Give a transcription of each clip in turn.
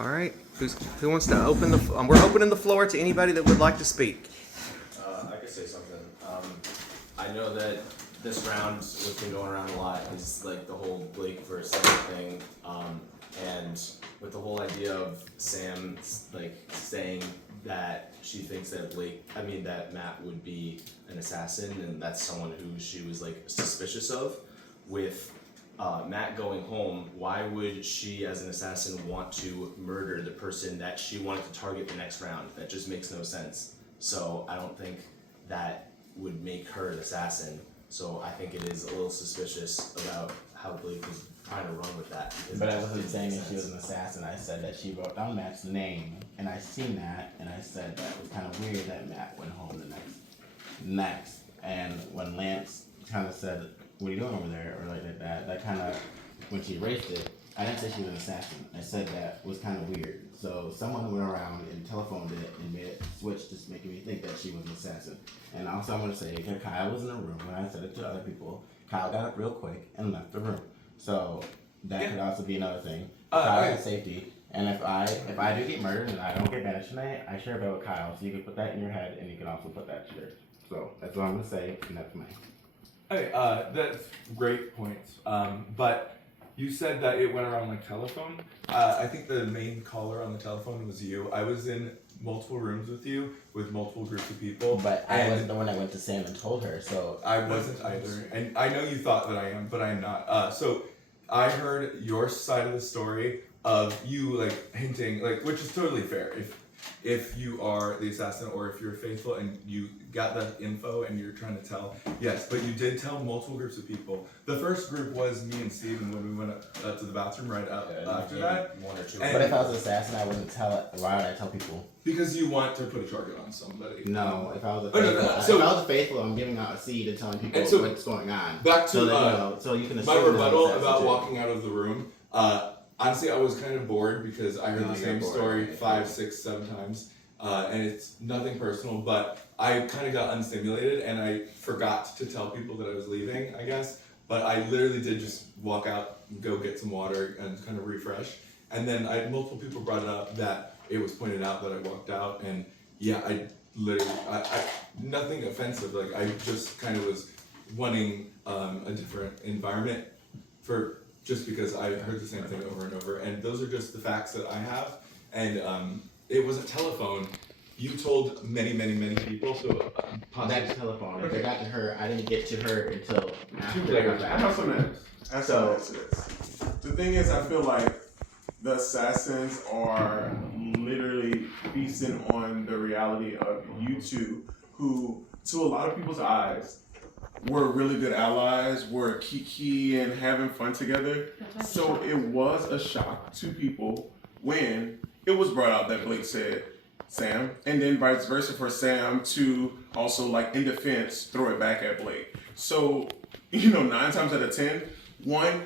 All right. Who wants to open the? We're opening the floor to anybody that would like to speak. I could say something. I know that this round, what's been going around a lot, is like the whole Blake versus Sam thing, and with the whole idea of Sam like saying that she thinks that that Matt would be an assassin, and that's someone who she was like suspicious of. With Matt going home, why would she, as an assassin, want to murder the person that she wanted to target the next round? That just makes no sense. So I don't think that would make her an assassin. So I think it is a little suspicious about how Blake was trying to run with that. But I wasn't saying that she was an assassin. I said that she wrote down Matt's name, and I seen that, and I said that it was kind of weird that Matt went home the next. And when Lance kind of said, "What are you doing over there?" or like that kind of, when she erased it, I didn't say she was an assassin. I said that was kind of weird. So someone went around and telephoned it and made it switch, just making me think that she was an assassin. And also I'm going to say that Kyle was in the room when I said it to other people. Kyle got up real quick and left the room. So that could also be another thing. Kyle has safety. And if I do get murdered and I don't get banished tonight, I share a bed with Kyle. So you can put that in your head and you can also put that to yours. So that's what I'm going to say, and that's mine. Okay, that's great points. But you said that it went around like telephone. I think the main caller on the telephone was you. I was in multiple rooms with you, with multiple groups of people. But I wasn't the one that went to Sam and told her, so... I wasn't either. And I know you thought that I am, but I am not. So I heard your side of the story of you like hinting, like, which is totally fair. If you are the assassin or if you're faithful and you got that info and you're trying to tell, yes, but you did tell multiple groups of people. The first group was me and Steven when we went to the bathroom right after that. One or two. But if I was an assassin, I wouldn't tell it. Why would I tell people? Because you want to put a target on somebody. No, if I was a Oh, no, faithful, no. So, if I was a faithful, I'm giving out a seed and telling people And so, what's going on. Back to so that, so you can my assume rebuttal that I'm an about assassin walking out of the room. Honestly, I was kind of bored because I heard No, the you're same bored, story right? 5, 6, 7 times. And it's nothing personal, but I kind of got unstimulated and I forgot to tell people that I was leaving, I guess. But I literally did just walk out and go get some water and kind of refresh. And then multiple people brought it up that it was pointed out that I walked out. And yeah, I literally, nothing offensive. Like I just kind of was wanting a different environment just because I heard the same thing over and over. And those are just the facts that I have. And it was a telephone. You told many, many, many people, so possibly. That's telephone. If I got to her, I didn't get to her until after. I have some answers. To this. The thing is, I feel like the assassins are literally feasting on the reality of you two, who, to a lot of people's eyes, were really good allies, were kiki and having fun together. So it was a shock to people when it was brought out that Blake said Sam, and then vice versa for Sam to also, like, in defense, throw it back at Blake. So, 9 times out of 10, one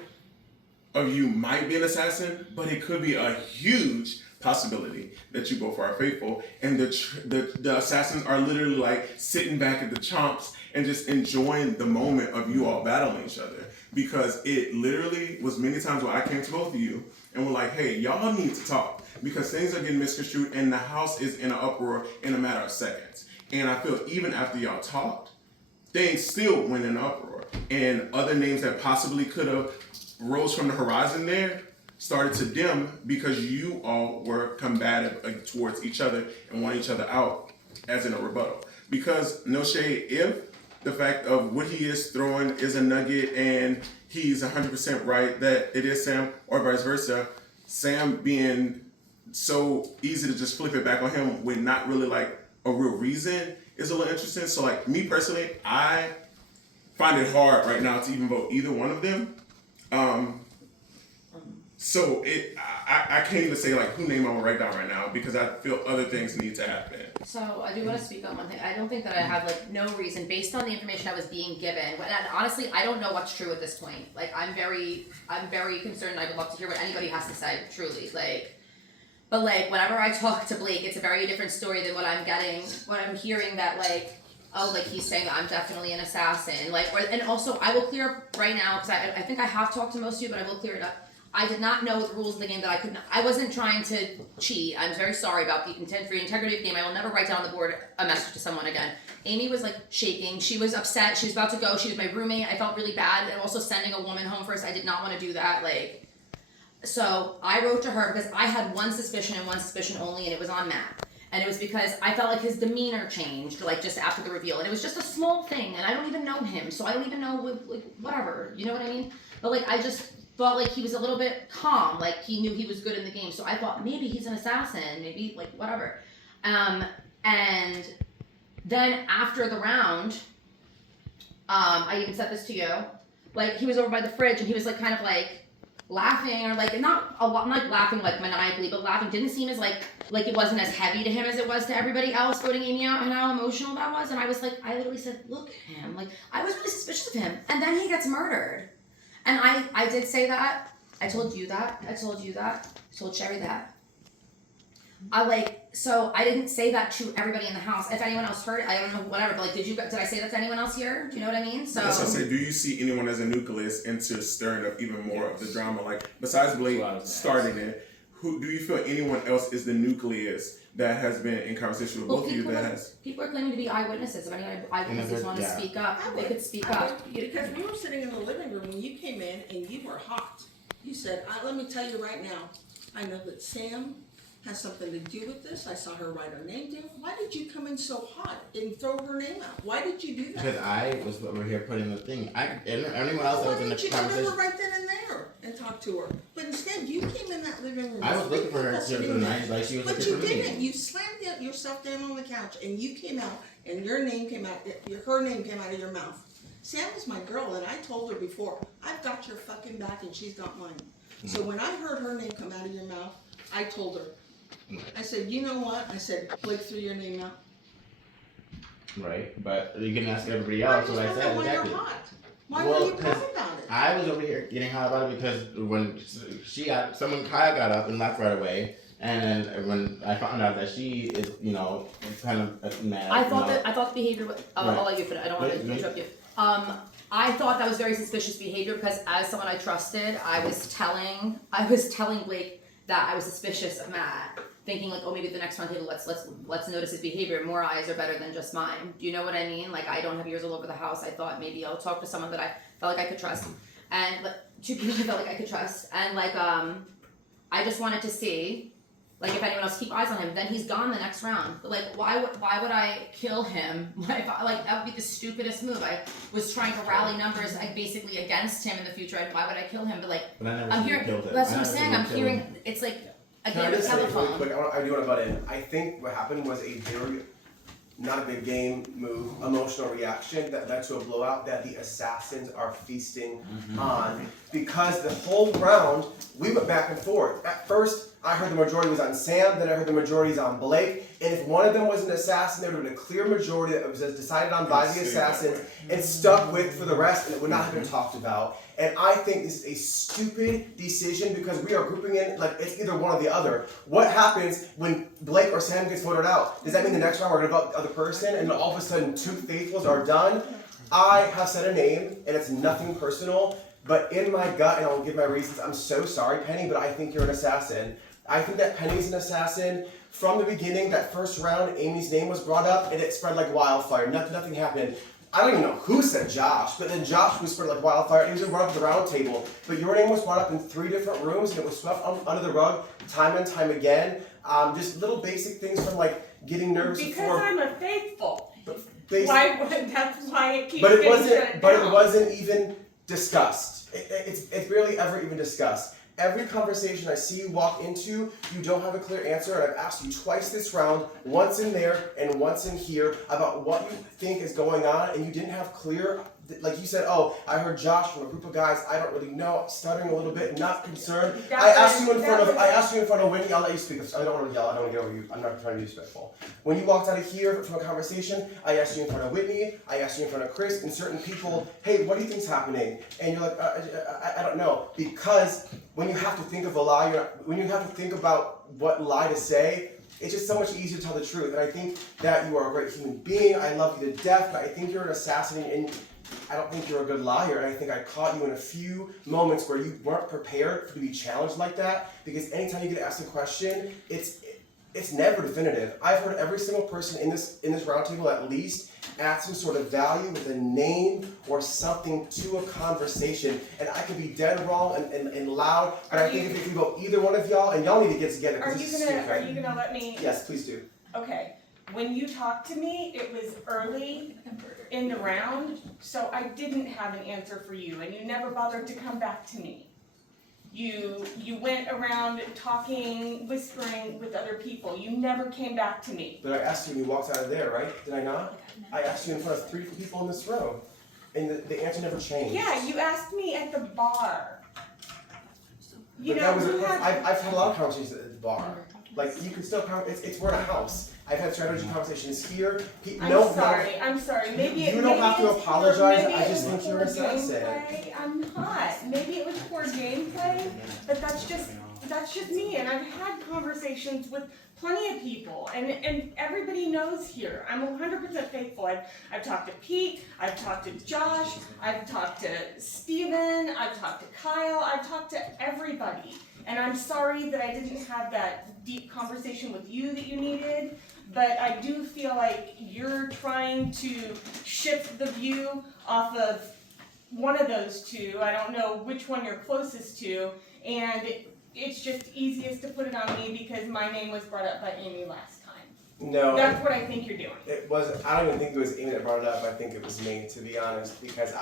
of you might be an assassin, but it could be a huge possibility that you both are faithful, and the assassins are literally like sitting back at the chomps and just enjoying the moment of you all battling each other. Because it literally was many times where I came to both of you and were like, hey, y'all need to talk because things are getting misconstrued and the house is in an uproar in a matter of seconds. And I feel even after y'all talked, things still went in an uproar. And other names that possibly could have rose from the horizon there started to dim because you all were combative towards each other and want each other out as in a rebuttal. Because no shade, if the fact of what he is throwing is a nugget and he's 100% right that it is Sam, or vice versa, Sam being so easy to just flip it back on him with not really like a real reason is a little interesting. So like me personally, I find it hard right now to even vote either one of them. So I can't even say like who name I'm gonna write down right now because I feel other things need to happen. So I do want to speak on one thing. I don't think that I have like no reason based on the information I was being given. And honestly, I don't know what's true at this point. Like I'm very concerned. I would love to hear what anybody has to say. Truly, but whenever I talk to Blake, it's a very different story than what I'm getting. What I'm hearing that he's saying that I'm definitely an assassin. And also I will clear up right now because I think I have talked to most of you, but I will clear it up. I did not know the rules of the game that I wasn't trying to cheat. I'm very sorry about the integrity of the game. I will never write down on the board a message to someone again. Amy was like shaking. She was upset. She was about to go. She was my roommate. I felt really bad. And also sending a woman home first. I did not want to do that. Like, so I wrote to her because I had one suspicion and one suspicion only, and it was on Matt. And it was because I felt like his demeanor changed, like just after the reveal. And it was just a small thing, and I don't even know him, so I don't even know, like, whatever. You know what I mean? But like, I just felt like he was a little bit calm, like he knew he was good in the game. So I thought maybe he's an assassin, maybe like whatever. And then after the round, I even said this to you, like he was over by the fridge and he was like kind of like laughing or like not like laughing like maniacally, but laughing didn't seem as like it wasn't as heavy to him as it was to everybody else voting Amy out and how emotional that was. And I was like, I literally said, look at him, like I was really suspicious of him, and then he gets murdered. And I did say that. I told you that. I told you that. I told Sherry that. So I didn't say that to everybody in the house. If anyone else heard it, I don't know, whatever. But like, did I say that to anyone else here? Do you know what I mean? So. Yes, I say, do you see anyone as a nucleus into stirring up even more of the drama? Like, besides Blake starting it, who do you feel anyone else is the nucleus that has been in conversation with both of you that has? People are claiming to be eyewitnesses. If any eyewitnesses want to speak up, they could speak up. Because we were sitting in the living room when you came in and you were hot. You said, let me tell you right now, I know that Sam has something to do with this. I saw her write her name down. Why did you come in so hot and throw her name out? Why did you do that? Because I was over here putting the thing. Anyone else that was in the Why didn't you conversation. go to her right then and there and talk to her? But instead, you came in that living room. I was looking for her sitting there. tonight, like she was But looking you for me. didn't. You slammed yourself down on the couch and you came out and your name came out. Her name came out of your mouth. Sam is my girl, and I told her before, I've got your fucking back and she's got mine. So when I heard her name come out of your mouth, I told her. I said, you know what? I said, Blake threw your name out. Right, but you can ask everybody else what I said. Why Exactly. you're hot? Why Well, were you 'cause proud about it? I was over here getting hot about it because when Kaya got up and left right away, and then when I found out that she is, kind of mad. I thought the behavior was, I'll let you finish. I don't want to Right. interrupt you. I thought that was very suspicious behavior because as someone I trusted, I was telling Blake that I was suspicious of Matt, thinking like, oh, maybe the next round table, let's notice his behavior. More eyes are better than just mine. Do you know what I mean? Like, I don't have ears all over the house. I thought maybe I'll talk to someone that I felt like I could trust, and two people I felt like I could trust, and I just wanted to see. Like, if anyone else keep eyes on him, then he's gone the next round. But like, why would I kill him? Like that would be the stupidest move. I was trying to rally numbers, basically against him in the future. Why would I kill him? But like, But I never I'm seen hearing. you kill him. That's I what I'm never saying. seen I'm you kill hearing. him. It's like a Can I game of just say really telephone. quick? I do want to butt in. I think what happened was a very, not a big game move, emotional reaction that led to a blowout that the assassins are feasting on. Because the whole round, we went back and forth. At first, I heard the majority was on Sam, then I heard the majority is on Blake. And if one of them was an assassin, there would have been a clear majority that was decided on by the assassins and stuck with for the rest, and it would not have been talked about. And I think this is a stupid decision because we are grouping in, like, it's either one or the other. What happens when Blake or Sam gets voted out? Does that mean the next round we're going to vote the other person and all of a sudden two faithfuls are done? I have said a name, and it's nothing personal, but in my gut, and I'll give my reasons, I'm so sorry, Penny, but I think you're an assassin. I think that Penny's an assassin. From the beginning, that first round, Amy's name was brought up, and it spread like wildfire. Nothing happened. I don't even know who said Josh, but then Josh was spread like wildfire, and he was brought up at the round table. But your name was brought up in 3 different rooms, and it was swept under the rug time and time again. Just little basic things from like getting nervous Because before. I'm a faithful. Basic, That's why it keeps but it getting wasn't. shut But down. it wasn't even discussed. It's barely ever even discussed. Every conversation I see you walk into, you don't have a clear answer, and I've asked you twice this round, once in there and once in here, about what you think is going on, and you didn't have clear, like you said, oh, I heard Josh from a group of guys, I don't really know, stuttering a little bit, not concerned. I asked you in front of Whitney, I'll let you speak, I don't want to yell, I don't want to get over you, I'm not trying to be disrespectful. When you walked out of here from a conversation, I asked you in front of Whitney, I asked you in front of Chris, and certain people, hey, what do you think's happening? And you're like, I don't know, because when you have to think of a lie, when you have to think about what lie to say, it's just so much easier to tell the truth. And I think that you are a great human being. I love you to death, but I think you're an assassin. And I don't think you're a good liar, and I think I caught you in a few moments where you weren't prepared to be challenged like that, because anytime you get asked a question, it's never definitive. I've heard every single person in this roundtable at least add some sort of value with a name or something to a conversation, and I could be dead wrong and loud, but I think if it can go either one of y'all, and y'all need to get together Are because you this is gonna stupid. let me? Yes, please do. Okay. When you talked to me, it was early in the round, so I didn't have an answer for you, and you never bothered to come back to me. You went around talking, whispering with other people. You never came back to me. But I asked you when you walked out of there, right? Did I not? I asked you in front of 3 people in this room, and the answer never changed. Yeah, you asked me at the bar. You But know, that was you had. I've had a lot of conversations at the bar. Like you can still we're in a house. I've had strategy conversations here. I'm sorry. Maybe you don't have to apologize. I just think you're poor assassin. gameplay. I'm not. Maybe it was poor gameplay, but that's just me. And I've had conversations with plenty of people, and everybody knows here. I'm 100% faithful. I've talked to Pete. I've talked to Josh. I've talked to Steven. I've talked to Kyle. I've talked to everybody. And I'm sorry that I didn't have that deep conversation with you that you needed, but I do feel like you're trying to shift the view off of one of those two. I don't know which one you're closest to, and it's just easiest to put it on me because my name was brought up by Amy last time. No. That's what I think you're doing. It was. I don't even think it was Amy that brought it up. I think it was me, to be honest, because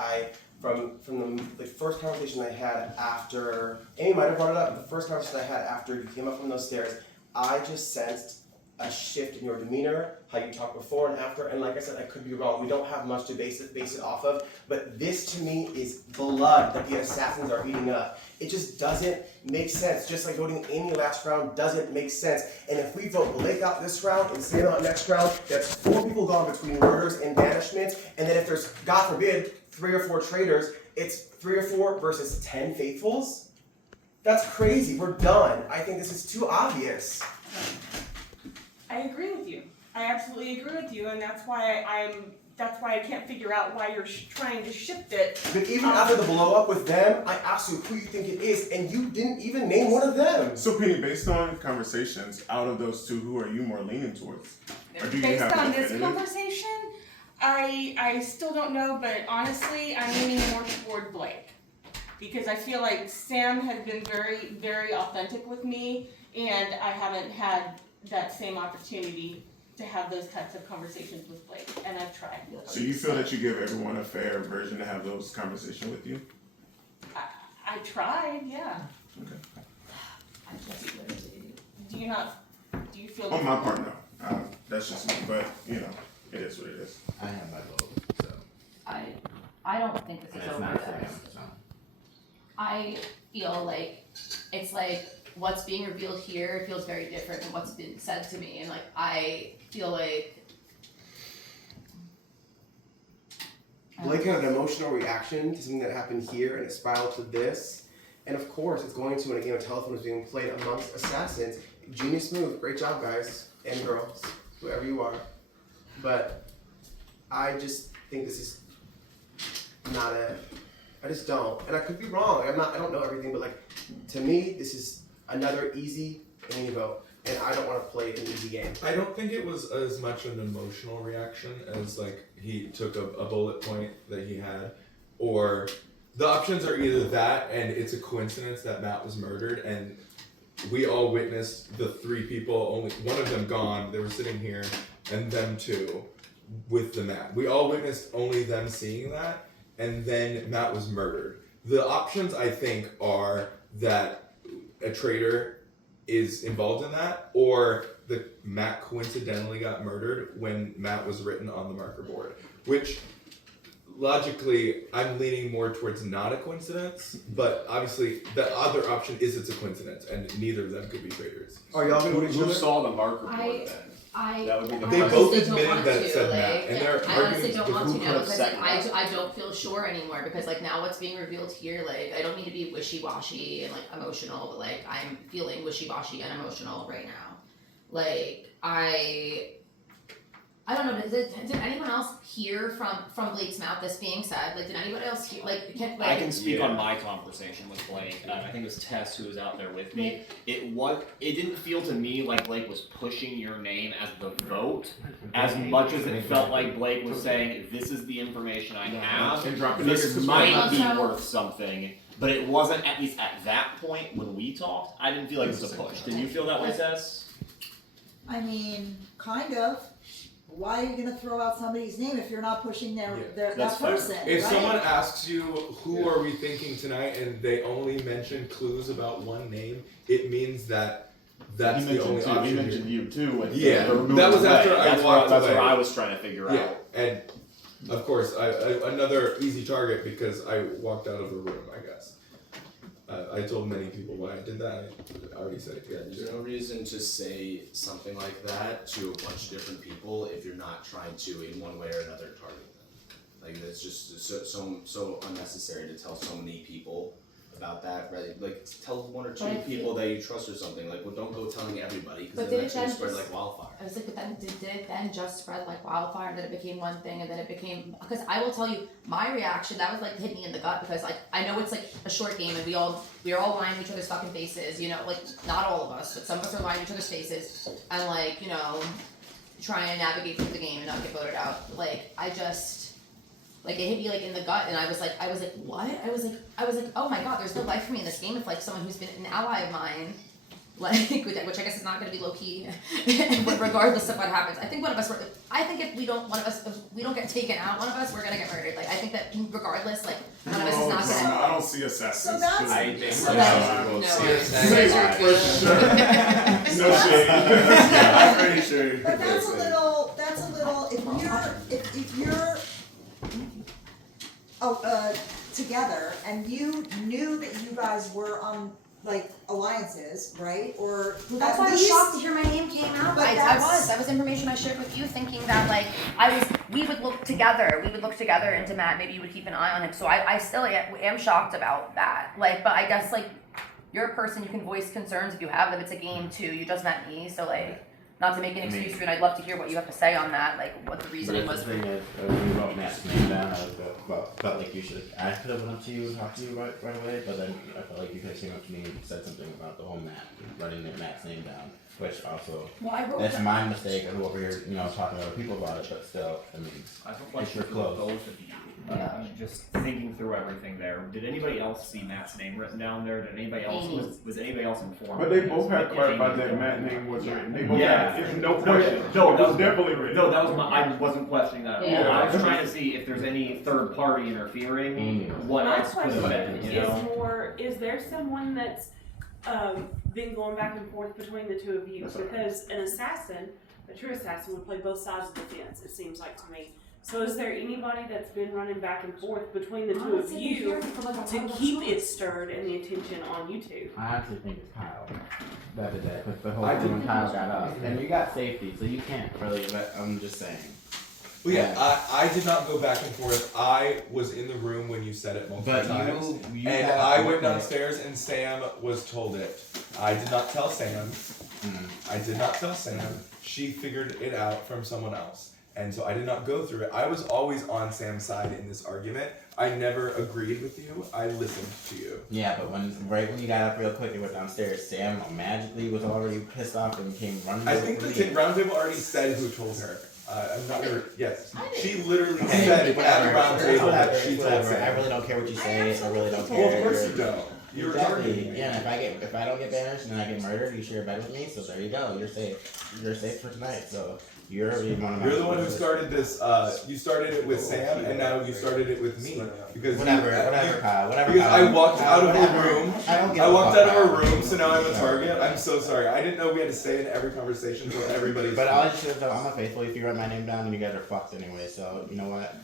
from the first conversation I had after Amy might have brought it up. The first conversation I had after you came up from those stairs, I just sensed a shift in your demeanor, how you talked before and after, and like I said, I could be wrong. We don't have much to base it off of, but this to me is blood that the assassins are eating up. It just doesn't make sense. Just like voting Amy last round doesn't make sense. And if we vote Blake out this round and Sam out next round, that's 4 people gone between murders and banishment. And then if there's, God forbid, 3 or 4 traitors, it's 3 or 4 versus 10 faithfuls. That's crazy. We're done. I think this is too obvious. I agree with you. I absolutely agree with you, and that's why I can't figure out why you're trying to shift it. But even after the blow up with them, I asked you who you think it is, and you didn't even name one of them. So, Penny, based on conversations, out of those 2, who are you more leaning towards? Or do you Based have on an this affinity? conversation, I still don't know, but honestly, I'm leaning more toward Blake. Because I feel like Sam has been very, very authentic with me, and I haven't had that same opportunity to have those types of conversations with Blake, and I've tried. So you feel that you give everyone a fair version to have those conversations with you? I tried, yeah. Okay. Do you feel On my part, no. That's just me, but, you know, it is what it is. I have my vote, so. I don't think this And is it's over not this. Sam, so. I feel like it's like what's being revealed here feels very different than what's been said to me, and like I feel like Blake had an emotional reaction to something that happened here, and it spiraled to this. And of course, it's going to when a game of telephone is being played amongst assassins. Genius move. Great job, guys and girls, whoever you are. But I just think this is not it. I just don't. And I could be wrong. I don't know everything, but like, to me, this is another easy Amy vote. And I don't want to play an easy game. I don't think it was as much an emotional reaction as like he took a bullet point that he had, or the options are either that and it's a coincidence that Matt was murdered and we all witnessed the 3 people, only one of them gone, they were sitting here, and them 2 with the Matt. We all witnessed only them seeing that, and then Matt was murdered. The options I think are that a traitor is involved in that, or the Matt coincidentally got murdered when Matt was written on the marker board, which logically I'm leaning more towards not a coincidence, but obviously the other option is it's a coincidence, and neither of them could be traitors. Are y'all gonna vote each Who other? saw the marker board then? That would be the They first- both honestly don't admitted want that it to, said Matt, like, and they're I honestly arguing don't want who to could know have because seconded like, that. I don't feel sure anymore because like now what's being revealed here, like I don't need to be wishy-washy and like emotional, but like I'm feeling wishy-washy and emotional right now. Like I don't know. Did anyone else hear from Blake's mouth this being said? Like, did anybody else hear? Like, I can speak on my conversation with Blake. I think it was Tess who was out there with me. It didn't feel to me like Blake was pushing your name as the vote, as much as it felt like Blake was saying, "This is the information I have. This might be worth something." But it wasn't, at least at that point when we talked. I didn't feel like it was a push. Did you feel that way, Tess? I mean, kind of. Why are you gonna throw out somebody's name if you're not pushing that person? If right? someone asks you who are we thinking tonight and they only mention clues about one name, it means that that's the only option. He mentioned you too. Yeah, that was after I walked away. That's what I was trying to figure out. And of course, another easy target because I walked out of the room, I guess. I told many people why I did that. I already said it. Yeah, there's no reason to say something like that to a bunch of different people if you're not trying to, in one way or another, target them. Like, that's just so unnecessary to tell so many people about that. Right? Like, tell one or two people that you trust or something. Like, well, don't go telling everybody because then that's going to spread like wildfire. I was like, but then did it then just spread like wildfire, and then it became one thing, and then it became, because I will tell you, my reaction, that was like hit me in the gut, because like, I know it's like a short game, and we are all lying to each other's fucking faces, you know, like, not all of us, but some of us are lying to each other's faces, and like, you know, trying to navigate through the game and not get voted out. Like, I just, like, it hit me like in the gut, and I was like, what? I was like, oh my god, there's no life for me in this game if like someone who's been an ally of mine, like, which I guess is not going to be low key, regardless of what happens. I think one of us, if we don't get taken out, one of us, we're going to get murdered. Like, I think that regardless, like, one of us is not going to. I don't see assassins. So that's. I think so No shade. I'm pretty sure. But that's a little. If you're together and you knew that you guys were on like alliances, right? Or that's why I was shocked to hear my name came out. That was information I shared with you, thinking that like we would look together into Matt. Maybe you would keep an eye on him. So I still am shocked about that. Like, but I guess like you're a person, you can voice concerns if you have them. It's a game too. You just met me, so like. Not to make an excuse for you, and I'd love to hear what you have to say on that, like what the reasoning was. The thing is, when you wrote Matt's name down, I felt like I could have went up to you and talked to you right away, but then I felt like you could have came up to me and said something about the whole Matt, running Matt's name down, which also, that's my mistake. I go over here, talking to other people about it, but still, I mean, I have a question you're for close. both of you. Just thinking through everything there. Did anybody else see Matt's name written down there? Did anybody else was anybody else informed? But they both had clarified that Matt's name was written. They both had, it's no question. No, it was definitely written. No, that was I wasn't questioning that at all. Yeah. I was trying to see if there's any third party interfering. What My else could have question been? is more: is there someone that's been going back and forth between the two of you? Because an assassin, a true assassin, would play both sides of the fence. It seems like to me. So is there anybody that's been running back and forth between the two of you to keep it stirred and the attention on you two? I actually think it's Kyle. That did that, because the whole thing when Kyle got up. And you got safety, so you can't really, but I'm just saying. Well, yeah, I did not go back and forth. I was in the room when you said it multiple times. And I went downstairs and Sam was told it. I did not tell Sam. I did not tell Sam. She figured it out from someone else. And so I did not go through it. I was always on Sam's side in this argument. I never agreed with you. I listened to you. Yeah, but right when you got up real quick and went downstairs, Sam magically was already pissed off and came running. I think the round table already said who told her. I'm not sure. Yes, she literally said at the round table that she told Sam. I really don't care what you say. I really don't care. Well, of course you don't. You're exactly. Yeah, and if I don't get banished and then I get murdered, you share a bed with me. So there you go. You're safe. You're safe for tonight. So. You're the one who started this. You started it with Sam, and now you started it with me. Because whatever, Kyle. Because I walked out of a room. I walked out of a room, so now I'm a target. I'm so sorry. I didn't know we had to stay in every conversation so everybody. But all I should have I'm not faithful. If you write my name down, then you guys are fucked anyway. So you know what?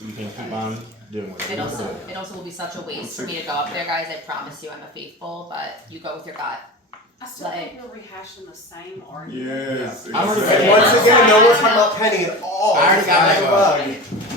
You can keep on doing whatever. It also will be such a waste for me to go up there, guys. I promise you, I'm a faithful, but you go with your gut. I still think we're rehashing the same argument. Yes. And once again, no one's talking about Penny at all. I already got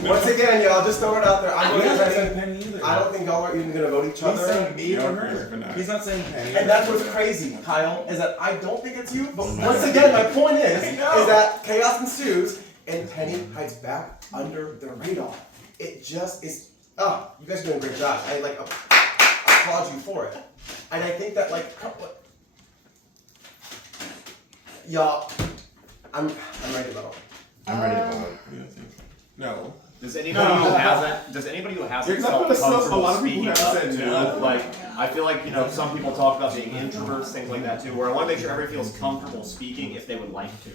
my Once again, y'all, just throw it out there. I'm not saying Penny either. I don't think y'all are even gonna vote each other. He's saying me or her. He's not saying Penny. And that's what's crazy, Kyle, is that I don't think it's you. But once again, my point is that chaos ensues. and Penny hides back under the radar. It just is. Oh, you guys are doing a great job. I like applaud you for it. And I think that like, y'all, I'm ready to vote. I'm ready to vote. No. Does anybody who hasn't Because I felt feel like a comfortable lot of people speaking have up said to, no. like, I feel like, you know, some people talk about being introverts, things like that too, where I want to make sure everybody feels comfortable speaking if they would like to.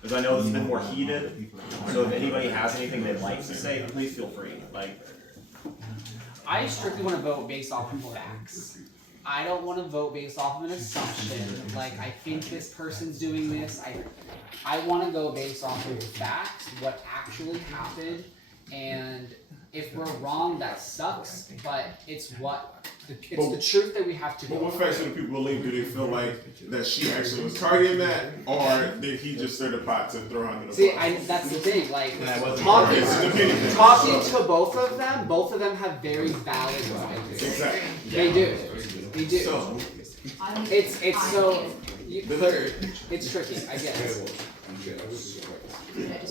Because I know this has been more heated, so if anybody has anything they'd like to say, please feel free. Like, I strictly want to vote based off of facts. I don't want to vote based off of an assumption, like I think this person's doing this. I want to go based off of facts, what actually happened, and if we're wrong, that sucks. But it's the truth that we have to But go. what facts do the people believe? Do they feel like that she actually was targeting that, or did he just stir the pot to throw her under the bus? See, that's the thing. Like Talking to both of them have very valid points. Exactly. They do. So, It's tricky. I guess.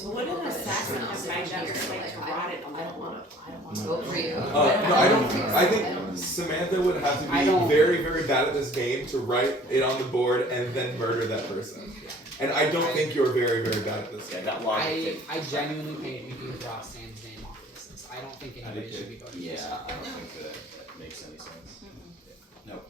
What an assassin has made that mistake to write it on the I don't want to vote for you. No, I don't. I think Samantha would have to be very, very bad at this game to write it on the board and then murder that person. And I don't think you're very, very bad at this game. I genuinely think we can drop Sam's name off this list. I don't think anybody should be voting for this. I don't think that makes any sense. No.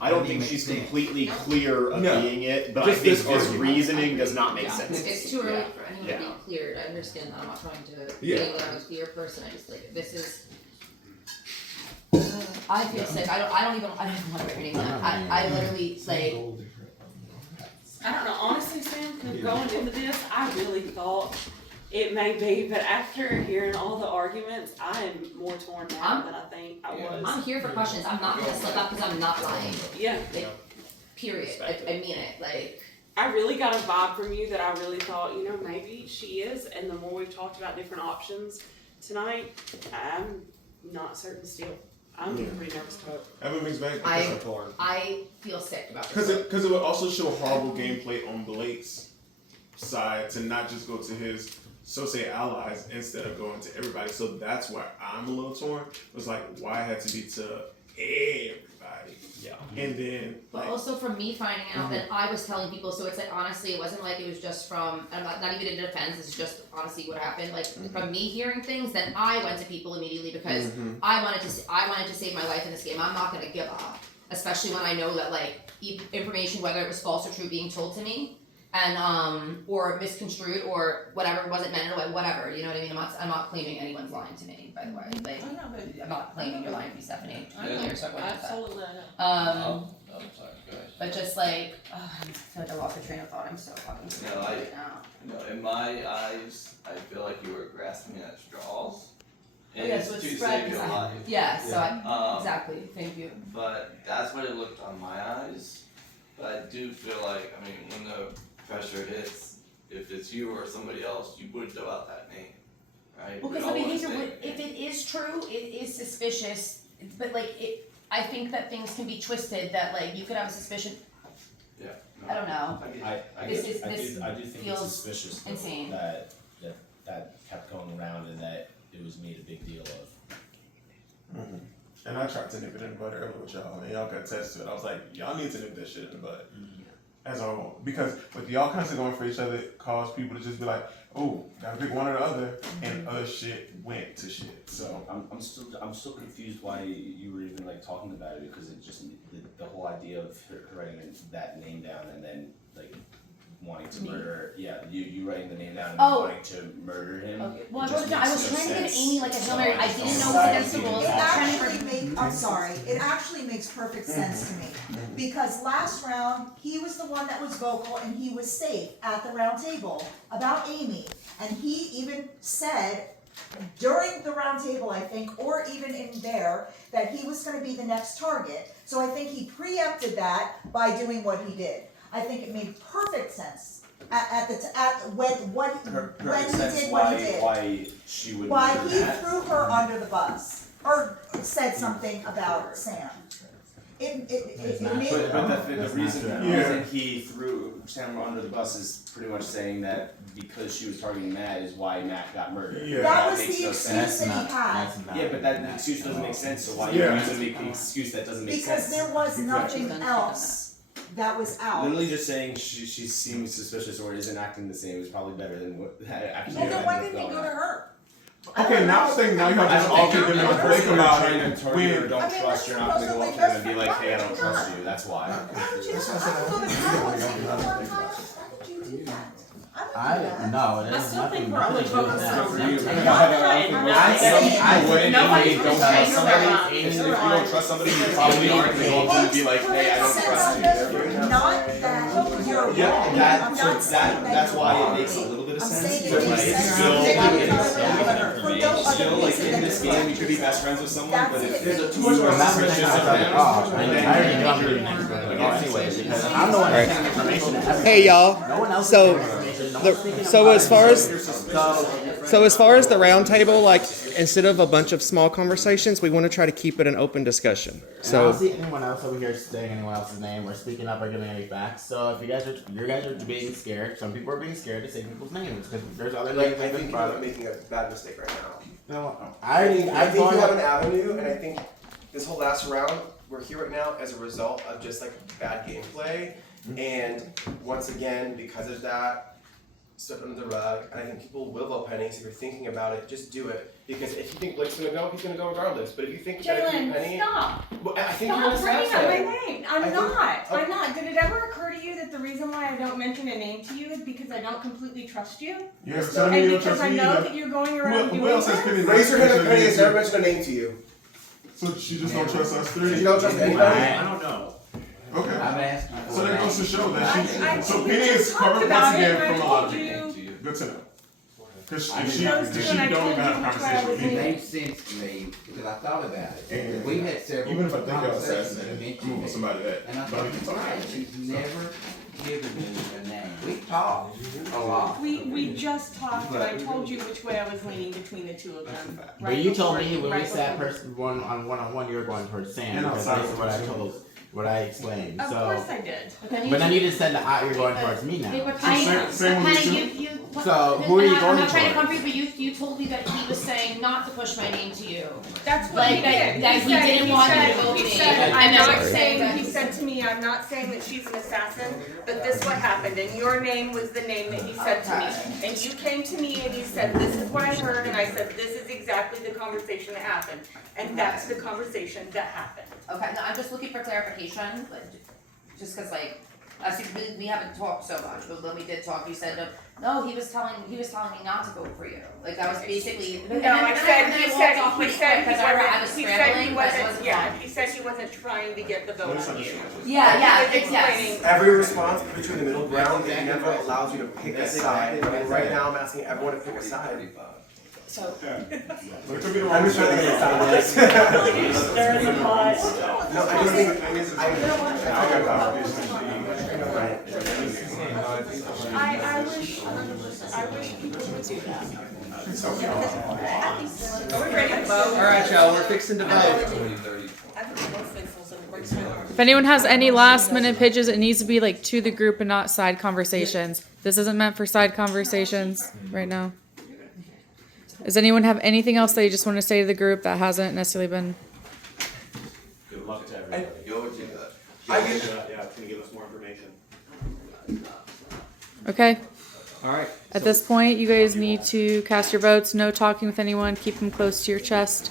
I don't think she's completely clear of being it, but I think this reasoning does not make sense. It's too early for anyone to be cleared. I understand that. I'm not trying to be a clear person. I just like this is. I feel sick. I don't even want to write anything. I literally like. I don't know. Honestly, Sam, going into this, I really thought it may be, but after hearing all the arguments, I am more torn now than I think I was. I'm here for questions. I'm not gonna slip up because I'm not lying. Yeah. Like, period. I mean it. Like. I really got a vibe from you that I really thought, you know, maybe she is, and the more we've talked about different options tonight, I'm not certain still. I'm pretty nervous to vote. I have a mixed bag. I feel sick about this. Because it would also show horrible gameplay on Blake's side to not just go to his so-say allies instead of going to everybody. So that's why I'm a little torn. It was like, why it had to be to everybody? Yeah. And then, But also from me finding out that I was telling people, so it's like honestly, it wasn't like it was just from, and I'm not even in defense, it's just honestly what happened. Like from me hearing things, then I went to people immediately because I wanted to save my life in this game. I'm not gonna give up, especially when I know that like information, whether it was false or true, being told to me, and or misconstrued or whatever wasn't meant in a way, whatever. You know what I mean? I'm not claiming anyone's lying to me. By the way, like I'm not claiming you're lying to me, Stephanie. Absolutely. Um, but just like, I feel like I lost my train of thought. I'm so fucking sick right now. No, in my eyes, I feel like you were grasping at straws. And Yeah, it's so it's to spread save your because life. yeah, so exactly. Thank you. But that's what it looked on my eyes. But I do feel like, I mean, when the pressure hits, if it's you or somebody else, you would throw out that name, right? Well, because the behavior if it is true, it is suspicious. But like I think that things can be twisted. That like you could have a suspicion. Yeah. I don't know. I do think it's suspicious though, insane. that kept going around and that it was made a big deal of. And I tried to nip it in the bud earlier with y'all, and y'all got attest to it. I was like, y'all need to nip that shit in the bud. As I want. Because with y'all constantly going for each other, it caused people to just be like, oh, gotta pick one or the other, and other shit went to shit. So I'm still confused why you were even like talking about it, because it just the whole idea of her writing that name down and then like wanting to murder. Yeah, you writing the name down and wanting to murder him. Okay. Well, I was trying to give Amy like a Hail Mary. I didn't know what against the rules. It actually makes perfect sense to me. Because last round, he was the one that was vocal and he was safe at the round table about Amy. And he even said during the round table, I think, or even in there, that he was gonna be the next target. So I think he preempted that by doing what he did. I think it made perfect sense when he did what he did. Why she would. Why he threw her under the bus or said something about Sam. it not made. true. But the That's reason not the true. reason he threw Sam under the bus is pretty much saying that because she was targeting Matt is why Matt got murdered. Yeah. That was makes the no excuse sense. that he had. That's not. Yeah, but that excuse doesn't make sense. So why Yeah. are you using the excuse that doesn't make Because sense? there was nothing else that was out. Literally just saying she seems suspicious or isn't acting the same is probably better than what actually. Well, then why ended up didn't you going go to on. her? Okay, now I think now you have I just don't all think people you're to think about trying it. to target or When don't I mean, trust, you're not gonna go up to them and be like, hey, I don't trust you. That's why. Why would you not? I would go to Kyle and say, you know what, Kyle, why did you do that? I would do that. No, I there's still nothing think we're only to do with focused that. on You- something. I wouldn't Nobody's even gonna don't change trust their somebody. mind. If you don't trust somebody, you probably aren't gonna go up to them and be like, hey, I don't trust you. Not that you're wrong. Yeah, I'm that, not so saying that's you're why wrong. it makes a little bit of I'm sense, saying but it like, makes it's sense still, to like, make in it this game, for no other still, like, reason in than this to game, you could be best friends with someone, That's but it. if there's a too You much remember suspicious that of I them, already know I'm doing next week. Anyways, because I'm the one Right. sending information to everybody. Hey y'all. No one else So, is getting information. No the- one's thinking so about as it. far as- So as far as the round table, like instead of a bunch of small conversations, we want to try to keep it an open discussion. And I don't So see anyone else over here saying anyone else's name or speaking up or giving any facts. So if you guys are being scared, some people are being scared to say people's names because there's other names Like, I that think been you're brought up. making a bad mistake right now. No, I think you have an to avenue, and I think this whole last round, we're here right now as a result of just like bad gameplay. And once again, because of that, swept under the rug, and I think people will vote Penny, so if you're thinking about it, just do it. Because if you think Blake's gonna go, he's gonna go regardless. But if you think you're gonna keep Jalen, Penny, stop. well, I think you're Stop gonna bringing up my name. I'm I think- not. oh. I'm not. Did it ever occur to you that the reason why I don't mention a name to you is because I don't completely trust you? Yeah, but tell me And you don't because trust I me know either. that you're going around Who doing else has this? Penny? Raise your hand if Penny has never mentioned a name to you. So she just don't trust us three. You don't trust anybody? I don't know. Okay. I'm asking. So that goes to show that I she. So we Penny just is talked covered about once it, again and from I a lot told of you. people. Good to know. Because I she chose to, she and I don't told even have you a which way I conversation was with me. It made sense to me because I thought about it. And We had several even if I think y'all conversations assassinated, and mentioned I'm moving it. somebody that And I nobody can thought, talk right, about. she's never given me a name. We talked a lot. We just talked, and I told you which way I was leaning between the two of them. But you told me when we right sat before- person one-on-one, you were going towards Sam And because outside this is what I told, what I explained. Of So, course I did. but then you just said that you're going towards me now. Same with me too. So, who are you going I'm not trying to towards? come for you, but you told me that he was saying not to push my name to you. That's what he Like, that- did. that he said- didn't want you to said- vote he me. said, And I'm then not I'm saying, saying he said to me, I'm not saying that she's an assassin, but this what happened, and your name was the name that he said to me. And you came to me and you said, this is what I heard, and I said, this is exactly the conversation that happened. And that's the conversation that happened. Okay, no, I'm just looking for clarification, but just cause like, I see, we haven't talked so much, but when we did talk, you said, no, he was telling me not to vote for you. Like, that was basically. No, I said, he said, he said I was he said he scrambling, but it wasn't, wasn't yeah, fun. he said he wasn't trying to get the vote on you. Yeah, yeah, He was explaining- yes. Every response between the middle ground, it never allows you to pick a side. And right now, I'm asking everyone to pick a side. So. But it could be the I'm wrong just trying to get side. a this. Stir the pot. No, I just think, I wish people would do that. Are we ready to vote? Alright y'all, we're fixing to vote. If anyone has any last minute pitches, it needs to be like to the group and not side conversations. This isn't meant for side conversations right now. Does anyone have anything else they just want to say to the group that hasn't necessarily been? Good luck to everybody. Go with you. Yeah, it's gonna give us more information. Okay. Alright. At this point, you guys need to cast your votes. No talking with anyone. Keep them close to your chest.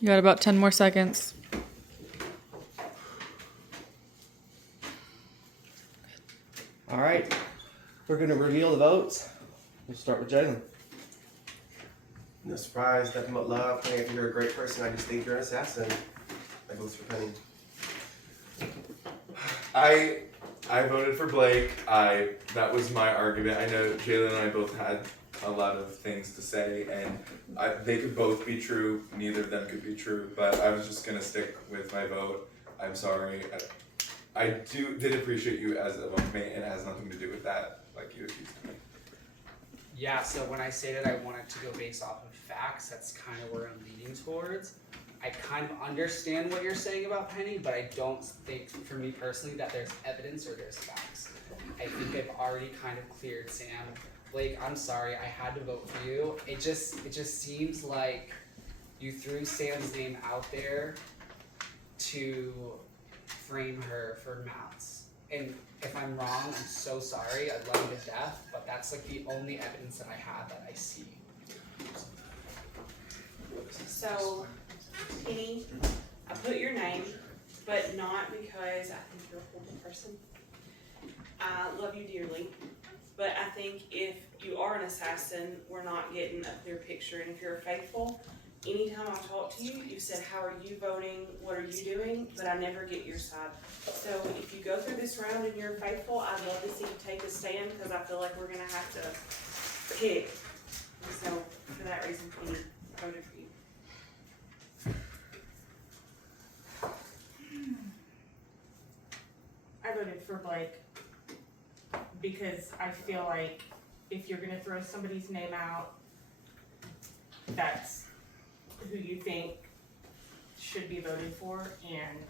You got about 10 more seconds. Alright. We're gonna reveal the votes. We'll start with Jalen. no surprise, nothing but love. I think you're a great person. I just think you're an assassin. I vote for Penny. I I voted for Blake. That was my argument. I know Jalen and I both had a lot of things to say, and they could both be true. Neither of them could be true, but I was just gonna stick with my vote. I'm sorry. I did appreciate you as a bunkmate. It has nothing to do with that, like you accused me. Yeah, so when I say that I wanted to go based off of facts, that's kind of where I'm leaning towards. I kind of understand what you're saying about Penny, but I don't think, for me personally, that there's evidence or there's facts. I think I've already kind of cleared Sam. Blake, I'm sorry, I had to vote for you. It just seems like you threw Sam's name out there to frame her for malice. And if I'm wrong, I'm so sorry. I love you to death, but that's like the only evidence that I have that I see. So, Penny, I put your name, but not because I think you're a horrible person. I love you dearly, but I think if you are an assassin, we're not getting a clear picture. And if you're faithful, anytime I talk to you, you said, how are you voting? What are you doing? But I never get your side. So if you go through this round and you're faithful, I'd love to see you take a stand because I feel like we're going to have to pick. So for that reason, Penny, I voted for you. I voted for Blake because I feel like if you're gonna throw somebody's name out, that's who you think should be voted for. And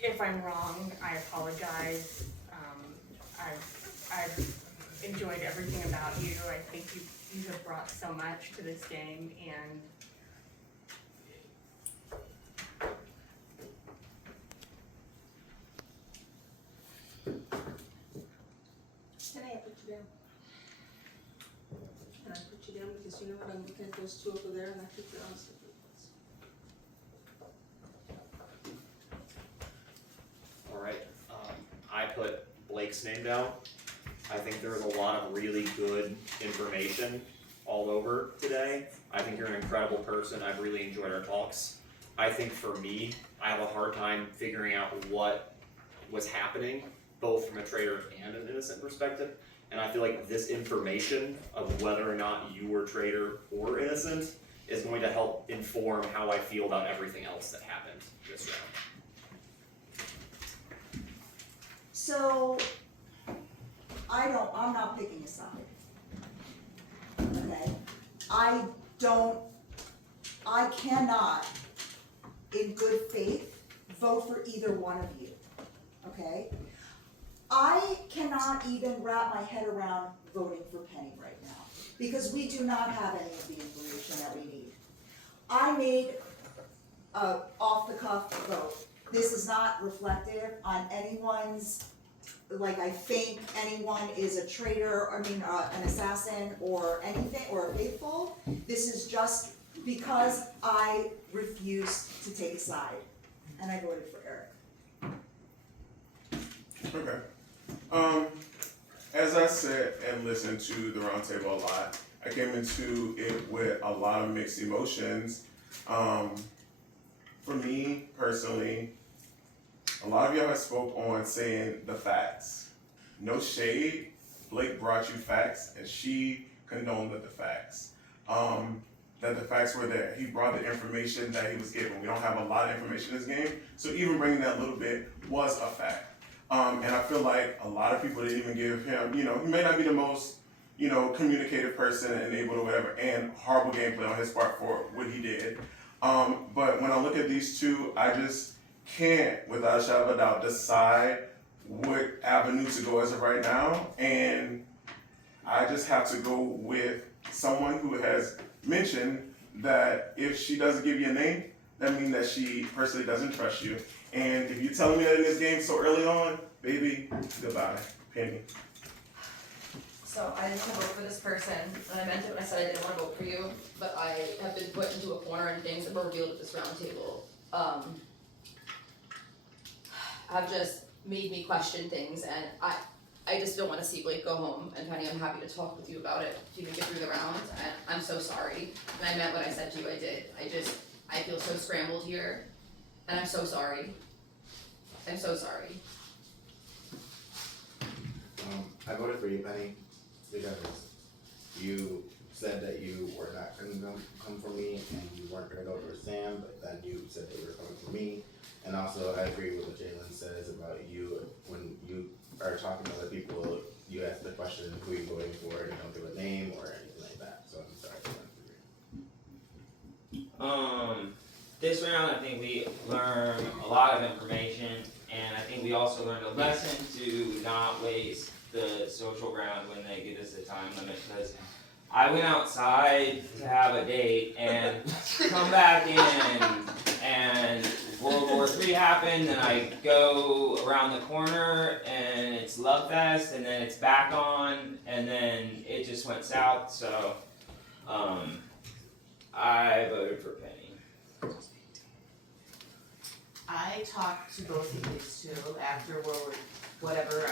if I'm wrong, I apologize. I've enjoyed everything about you. I think you have brought so much to this game, and Can I put you down? Can I put you down because you know what, I'm looking at those two over there and I think they're on separate ones. Alright, I put Blake's name down. I think there was a lot of really good information all over today. I think you're an incredible person. I've really enjoyed our talks. I think for me, I have a hard time figuring out what was happening, both from a traitor and an innocent perspective. And I feel like this information of whether or not you were traitor or innocent is going to help inform how I feel about everything else that happened this round. So, I'm not picking a side. Okay? I cannot, in good faith, vote for either one of you. Okay? I cannot even wrap my head around voting for Penny right now, because we do not have any of the information that we need. I made a off-the-cuff vote. This is not reflective on anyone's, like, I think anyone is a traitor, an assassin or anything, or a faithful. This is just because I refuse to take a side, and I voted for Eric. Okay. As I said and listened to the roundtable a lot, I came into it with a lot of mixed emotions. For me personally, a lot of y'all have spoke on saying the facts. No shade, Blake brought you facts and she condoned the facts. That the facts were there. He brought the information that he was given. We don't have a lot of information in this game, so even bringing that little bit was a fact. And I feel like a lot of people didn't even give him, he may not be the most, communicative person and able to whatever, and horrible gameplay on his part for what he did. But when I look at these two, I just can't, without a shadow of a doubt, decide what avenue to go as of right now. And I just have to go with someone who has mentioned that if she doesn't give you a name, that means that she personally doesn't trust you. And if you're telling me that in this game so early on, baby, goodbye, Penny. So I didn't want to vote for this person, and I meant it when I said I didn't want to vote for you, but I have been put into a corner and things that were revealed at this round table have just made me question things, and I just don't want to see Blake go home. And Penny, I'm happy to talk with you about it if you can get through the round. And I'm so sorry, and I meant what I said to you. I did. I feel so scrambled here, and I'm so sorry. I'm so sorry. I voted for you, Penny, because you said that you were not gonna come for me and you weren't gonna go for Sam, but then you said that you were coming for me. And also, I agree with what Jalen says about you, when you are talking to other people, you ask the question, who you voting for, and you don't give a name or anything like that, so I'm sorry for that. This round, I think we learned a lot of information, and I think we also learned a lesson to not waste the social ground when they give us a time limit, because I went outside to have a date and come back in, and World War III happened, and I go around the corner and it's Love Fest, and then it's back on, and then it just went south, so I voted for Penny. I talked to both of these two after whatever,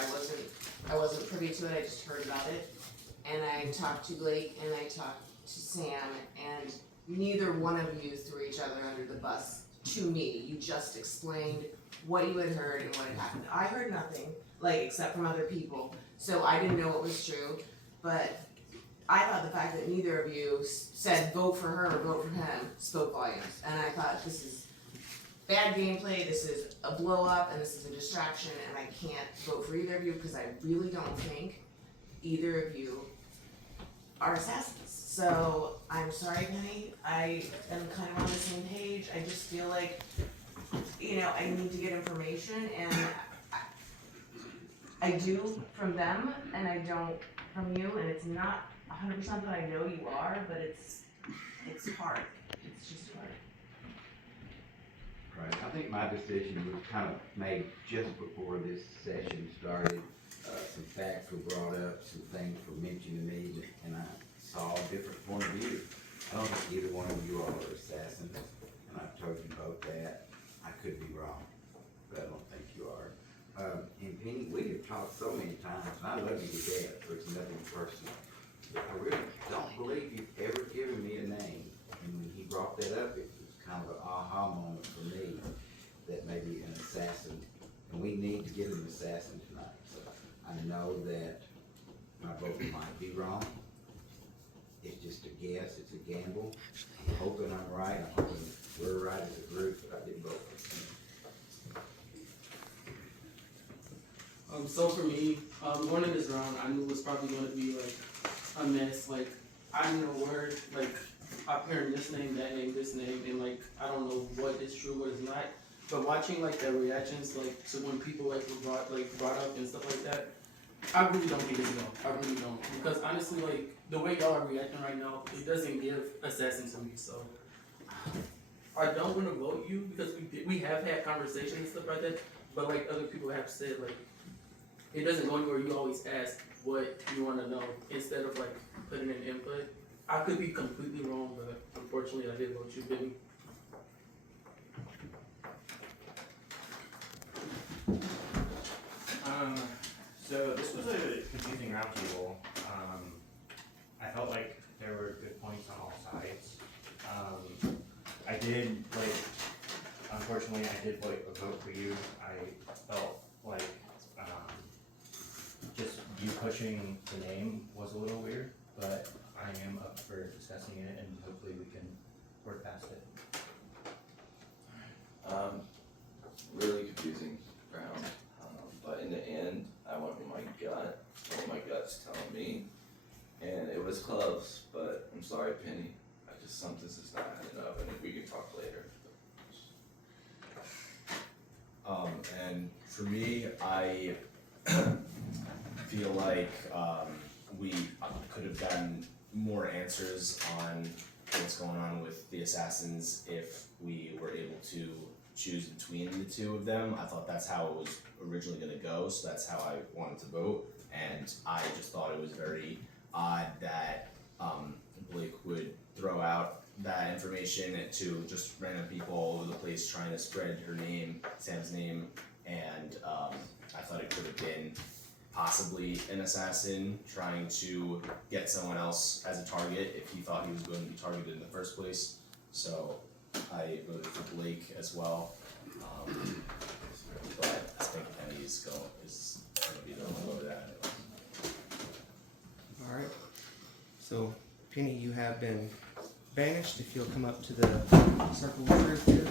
I wasn't privy to it, I just heard about it. And I talked to Blake and I talked to Sam, and neither one of you threw each other under the bus to me. You just explained what you had heard and what had happened. I heard nothing, except from other people, so I didn't know what was true. But I thought the fact that neither of you said vote for her or vote for him spoke volumes. And I thought, this is bad gameplay, this is a blow up, and this is a distraction, and I can't vote for either of you because I really don't think either of you are assassins. So I'm sorry, Penny, I am kind of on the same page. I just feel like, I need to get information, and I do from them and I don't from you, and it's not 100% that I know you are, but it's hard. It's just hard. Right, I think my decision was kind of made just before this session started. Some facts were brought up, some things were mentioned to me, and I saw a different point of view. I don't think either one of you all are assassins, and I've told you both that. I could be wrong, but I don't think you are. And Penny, we have talked so many times, and I love you to death, so it's nothing personal. But I really don't believe you've ever given me a name, and when he brought that up, it was kind of an aha moment for me that maybe an assassin, and we need to get an assassin tonight. So I know that my vote might be wrong. It's just a guess, it's a gamble. I'm hoping I'm right, I'm hoping we're right as a group, but I didn't vote for him. So for me, going in this round, I knew it was probably going to be a mess. I didn't know where, I'm hearing this name, this name, and I don't know what is true, what is not. But watching the reactions, to when people were brought up and stuff like that, I really don't think it's no. I really don't, because honestly, the way y'all are reacting right now, it doesn't give assassin to me. So I don't want to vote you because we have had conversations and stuff like that. But other people have said, it doesn't go anywhere. You always ask what you want to know instead of putting in input. I could be completely wrong, but unfortunately, I did vote you, Benny. So this was a confusing roundtable. I felt like there were good points on all sides. I did unfortunately, I did vote for you. I felt like just you pushing the name was a little weird, but I am up for discussing it, and hopefully we can work past it. Really confusing round, but in the end, I went with my gut, what my gut's telling me, and it was close, but I'm sorry, Penny, something's just not adding up, and if we can talk later. And for me, I feel like we could have gotten more answers on what's going on with the assassins if we were able to choose between the two of them. I thought that's how it was originally going to go, so that's how I wanted to vote. And I just thought it was very odd that Blake would throw out that information to just random people all over the place trying to spread her name, Sam's name, and I thought it could have been possibly an assassin trying to get someone else as a target if he thought he was going to be targeted in the first place. So I voted for Blake as well, but I think Penny is going to be the one to vote that. Alright. So, Penny, you have been banished. If you'll come up to the circle of truth here.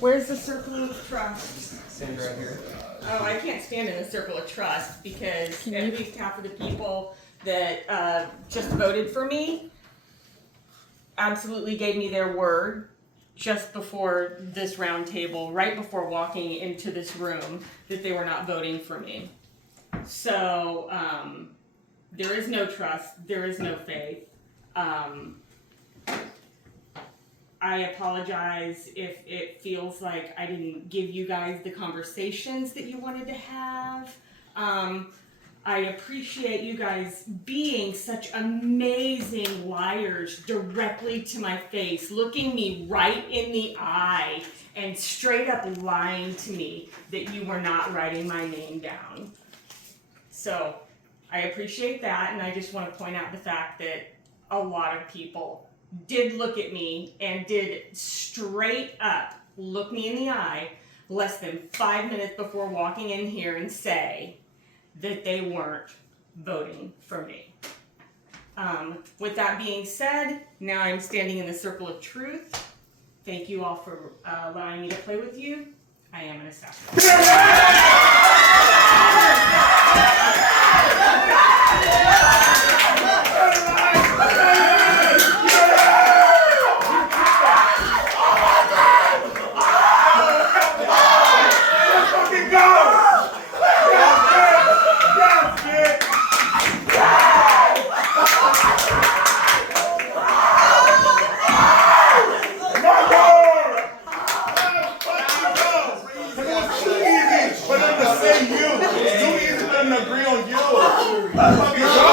Where's the circle of trust? Stand right here. Oh, I can't stand in the circle of trust because at least half of the people that just voted for me absolutely gave me their word just before this round table, right before walking into this room, that they were not voting for me. So there is no trust, there is no faith. I apologize if it feels like I didn't give you guys the conversations that you wanted to have. I appreciate you guys being such amazing liars directly to my face, looking me right in the eye and straight up lying to me that you were not writing my name down. So I appreciate that, and I just want to point out the fact that a lot of people did look at me and did straight up look me in the eye less than 5 minutes before walking in here and say that they weren't voting for me. With that being said, now I'm standing in the circle of truth. Thank you all for allowing me to play with you. I am an assassin. For them to say you, it's too easy for them to agree on you.